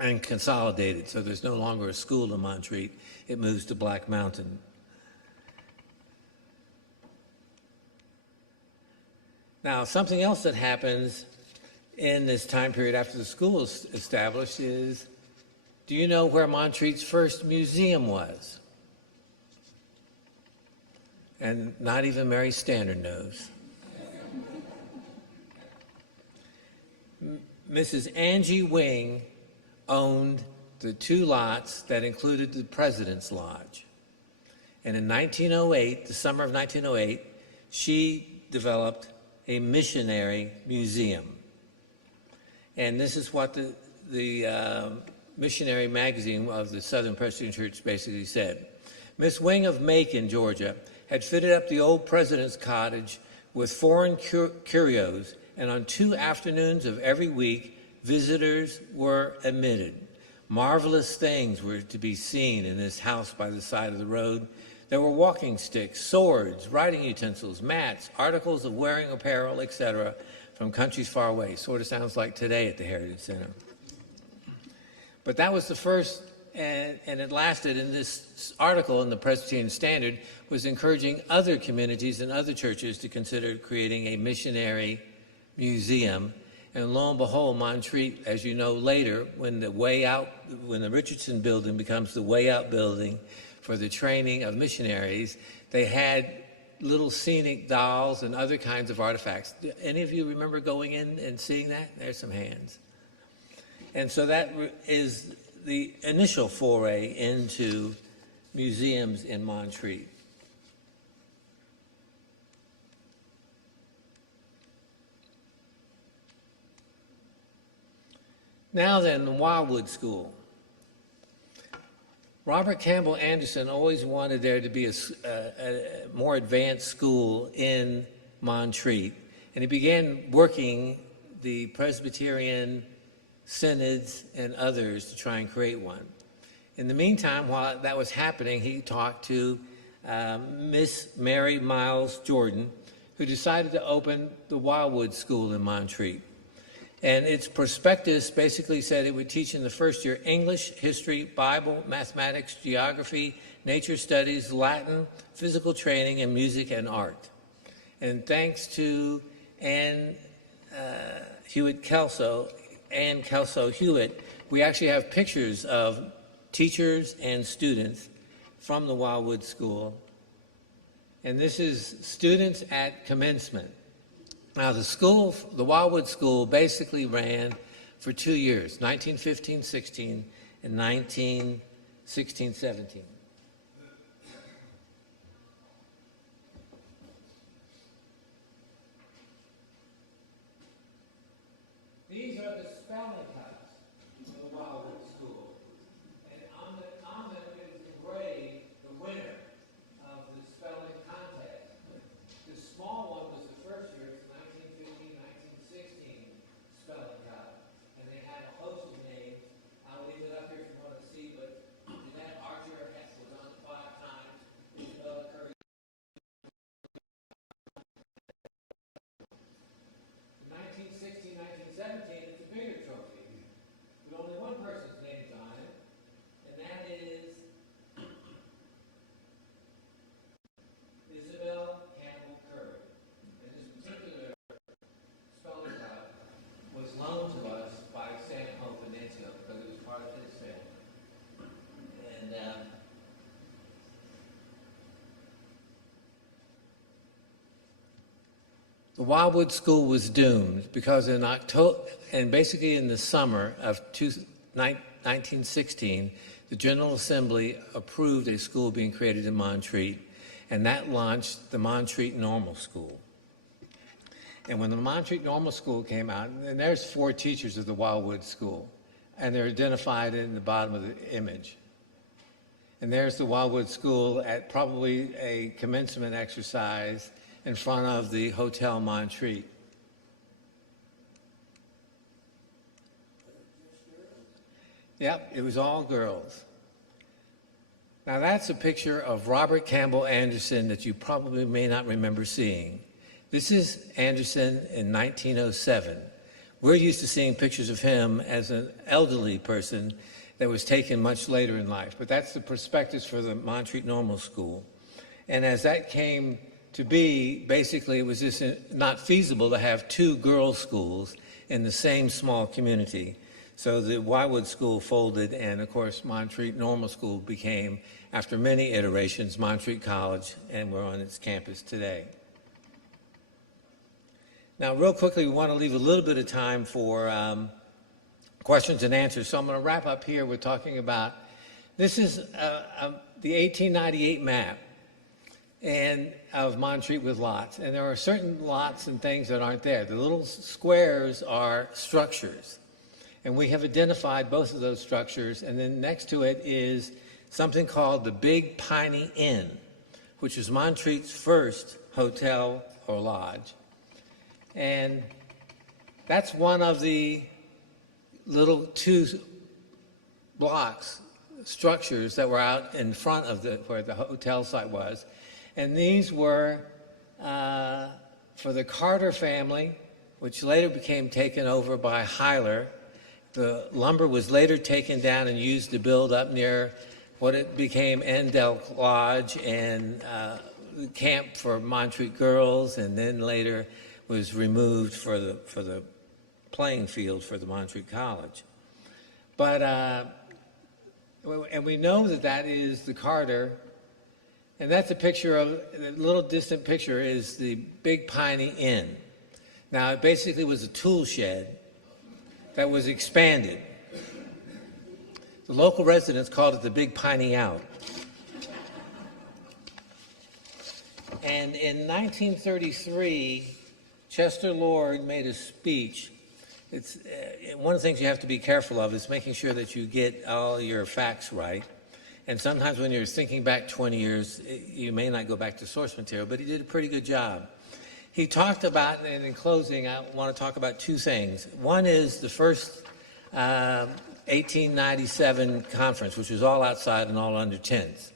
and consolidated. So there's no longer a school in Montreat. It moves to Black Mountain. Now, something else that happens in this time period after the school is established is, do you know where Montreat's first museum was? And not even Mary Standard knows. Mrs. Angie Wing owned the 2 lots that included the President's Lodge. And in 1908, the summer of 1908, she developed a missionary museum. And this is what the missionary magazine of the Southern Presbyterian Church basically said. Miss Wing of Macon, Georgia, had fitted up the old president's cottage with foreign curios and on 2 afternoons of every week, visitors were admitted. Marvelous things were to be seen in this house by the side of the road. There were walking sticks, swords, writing utensils, mats, articles of wearing apparel, etc., from countries far away. Sort of sounds like today at the Heritage Center. But that was the first, and it lasted. In this article in the Presbyterian Standard was encouraging other communities and other churches to consider creating a missionary museum. And lo and behold, Montreat, as you know later, when the Richardson building becomes the Way Out building for the training of missionaries, they had little scenic dolls and other kinds of artifacts. Do any of you remember going in and seeing that? There's some hands. And so that is the initial foray into museums in Montreat. Now then, the Wildwood School. Robert Campbell Anderson always wanted there to be a more advanced school in Montreat, and he began working the Presbyterian synods and others to try and create one. In the meantime, while that was happening, he talked to Miss Mary Miles Jordan, who decided to open the Wildwood School in Montreat. And its prospectus basically said it would teach in the first year English, history, Bible, mathematics, geography, nature studies, Latin, physical training, and music and art. And thanks to Ann Kelso Hewitt, we actually have pictures of teachers and students from the Wildwood School. And this is students at commencement. Now, the Wildwood School basically ran for 2 years, 1915-16 and 1916-17. These are the spelling cuts of the Wildwood School. And on them is engraved the winner of the spelling contest. The small one was the first year. 1916 spelling cut, and they had a host of names. I'll leave it up here if you want to see, but Jeanette Archer was on it 5 times. Isabella Curry. 1916, 1917, it's a bigger trophy, but only one person's name is on it, and that is Isabel Campbell Curry. And this particular spelling cup was loaned to us by San Juan Peninsula because it was part of his family. And the Wildwood School was doomed because in October, and basically in the summer of 1916, the General Assembly approved a school being created in Montreat, and that launched the Montreat Normal School. And when the Montreat Normal School came out, and there's 4 teachers of the Wildwood School, and they're identified in the bottom of the image. And there's the Wildwood School at probably a commencement exercise in front of the Hotel Montreat. Yep, it was all girls. Now that's a picture of Robert Campbell Anderson that you probably may not remember seeing. This is Anderson in 1907. We're used to seeing pictures of him as an elderly person that was taken much later in life, but that's the prospectus for the Montreat Normal School. And as that came to be, basically it was just not feasible to have 2 girls' schools in the same small community. So the Wildwood School folded, and of course Montreat Normal School became, after many iterations, Montreat College, and we're on its campus today. Now, real quickly, we want to leave a little bit of time for questions and answers. So I'm going to wrap up here. We're talking about, this is the 1898 map and of Montreat with lots. And there are certain lots and things that aren't there. The little squares are structures. And we have identified both of those structures. And then next to it is something called the Big Piney Inn, which is Montreat's first hotel or lodge. And That's one of the little 2 blocks, structures that were out in front of where the hotel site was. And these were for the Carter family, which later became taken over by Hyler. The lumber was later taken down and used to build up near what it became Endelk Lodge and the camp for Montreat girls, and then later was removed for the playing field for the Montreat College. But, and we know that that is the Carter, and that's a picture of, the little distant picture is the Big Piney Inn. Now, it basically was a tool shed that was expanded. The local residents called it the Big Piney Out. And in 1933, Chester Lord made a speech. It's one of the things you have to be careful of is making sure that you get all your facts right. And sometimes when you're thinking back 20 years, you may not go back to source material, but he did a pretty good job. He talked about, and in closing, I want to talk about 2 things. One is the first 1897 conference, which was all outside and all under tents.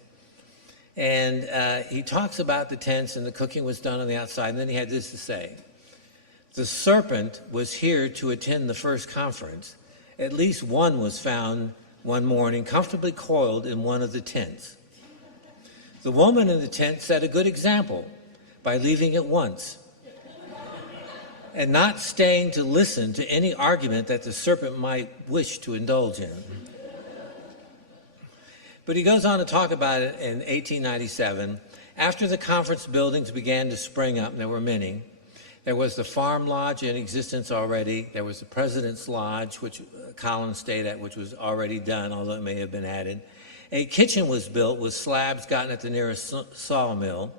And he talks about the tents and the cooking was done on the outside, and then he had this to say. The serpent was here to attend the first conference. At least one was found one morning comfortably coiled in one of the tents. The woman in the tent set a good example by leaving at once and not staying to listen to any argument that the serpent might wish to indulge in. But he goes on to talk about it in 1897. After the conference buildings began to spring up, and there were many, there was the farm lodge in existence already. There was the President's Lodge, which Collins stayed at, which was already done, although it may have been added. A kitchen was built with slabs gotten at the nearest sawmill.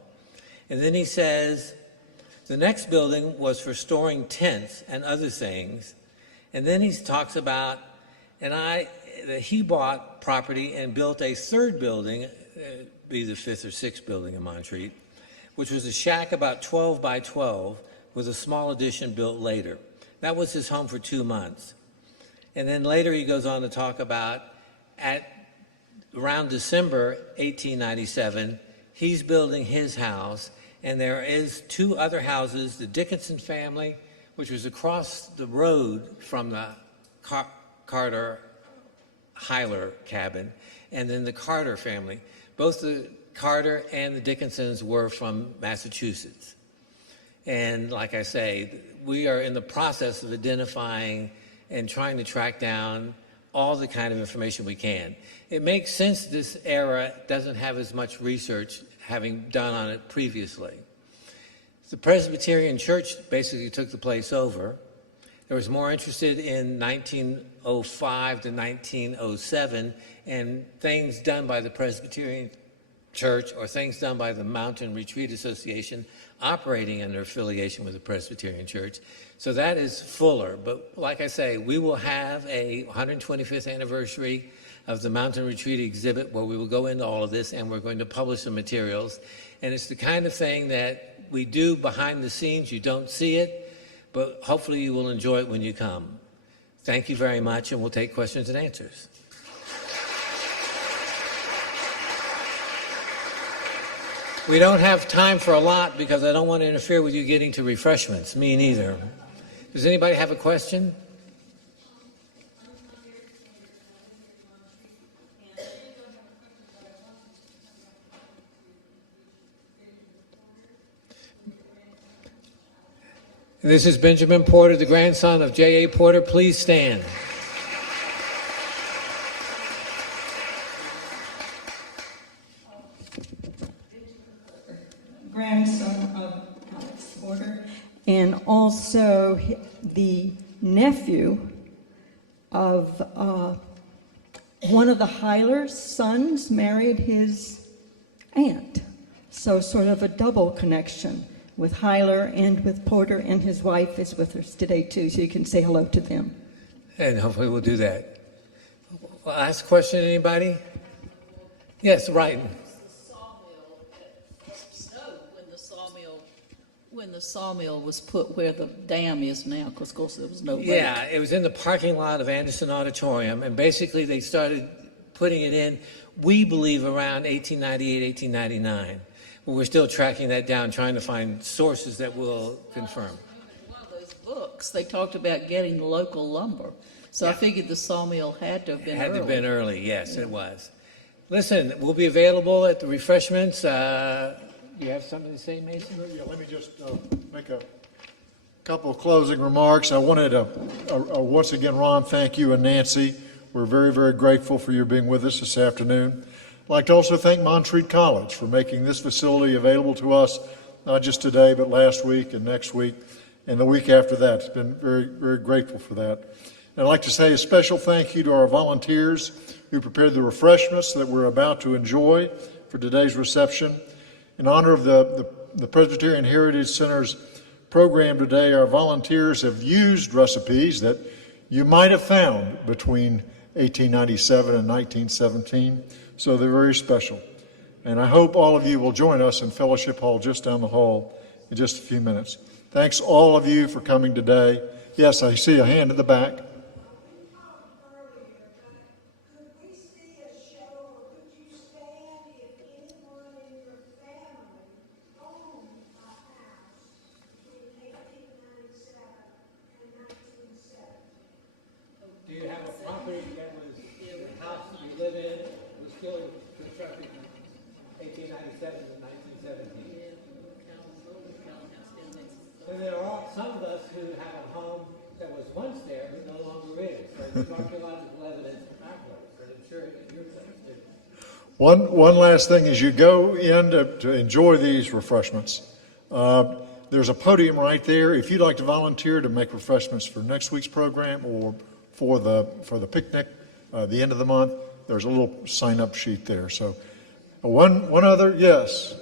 And then he says, the next building was for storing tents and other things. And then he talks about, he bought property and built a third building, be the 5th or 6th building in Montreat, which was a shack about 12 by 12 with a small addition built later. That was his home for 2 months. And then later he goes on to talk about around December 1897, he's building his house, and there is 2 other houses, the Dickinson family, which was across the road from the Carter Hyler cabin, and then the Carter family. Both the Carter and the Dickinsons were from Massachusetts. And like I say, we are in the process of identifying and trying to track down all the kind of information we can. It makes sense this era doesn't have as much research having done on it previously. The Presbyterian Church basically took the place over. There was more interested in 1905 to 1907 and things done by the Presbyterian Church or things done by the Mountain Retreat Association operating under affiliation with the Presbyterian Church. So that is fuller. But like I say, we will have a 125th anniversary of the Mountain Retreat exhibit where we will go into all of this, and we're going to publish some materials. And it's the kind of thing that we do behind the scenes. You don't see it, but hopefully you will enjoy it when you come. Thank you very much, and we'll take questions and answers. We don't have time for a lot because I don't want to interfere with you getting to refreshments. Me neither. Does anybody have a question? This is Benjamin Porter, the grandson of J.A. Porter. Please stand. Grandson of Alex Porter, and also the nephew of one of the Hyler's sons married his aunt. So sort of a double connection with Hyler and with Porter, and his wife is with us today too, so you can say hello to them. And hopefully we'll do that. Last question, anybody? Yes, right. When the sawmill was put where the dam is now, because of course there was no lake. Yeah, it was in the parking lot of Anderson Auditorium, and basically they started putting it in, we believe, around 1898, 1899. But we're still tracking that down, trying to find sources that will confirm. In one of those books, they talked about getting local lumber. So I figured the sawmill had to have been It had to early. have been early, yes, it was. Listen, we'll be available at the refreshments. You have something to say, Mason? Yeah, let me just make a couple of closing remarks. I wanted to, once again, Ron, thank you, and Nancy. We're very, very grateful for your being with us this afternoon. I'd like to also thank Montreat College for making this facility available to us, not just today, but last week and next week and the week after that. It's been very, very grateful for that. And I'd like to say a special thank you to our volunteers who prepared the refreshments that we're about to enjoy for today's reception. In honor of the Presbyterian Heritage Center's program today, our volunteers have used recipes that you might have found between 1897 and 1917, so they're very special. And I hope all of you will join us in Fellowship Hall just down the hall in just a few minutes. Thanks all of you for coming today. Yes, I see a hand in the back. Do you have a property that was the house that you live in was still constructed in 1897 and 1917? And there are some of us who have a home that was once there but no longer is. So there's archaeological evidence in our place, but I'm sure in your place too. One last thing as you go in to enjoy these refreshments. There's a podium right there. If you'd like to volunteer to make refreshments for next week's program or for the picnic, the end of the month, there's a little sign-up sheet there. So, one other, yes.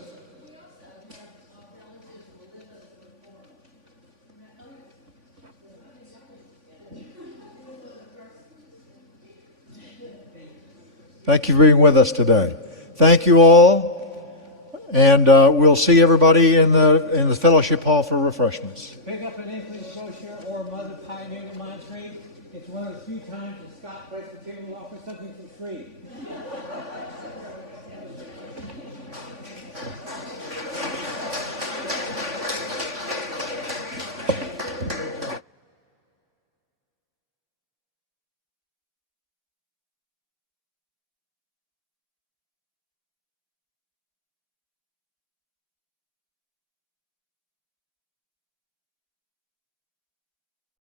Thank you for being with us today. Thank you all, and we'll see everybody in the fellowship hall for refreshments. Pick up an English brochure or Mother Pioneer to Montreat. It's one of the few times that Scott Presbyterian will offer something for free.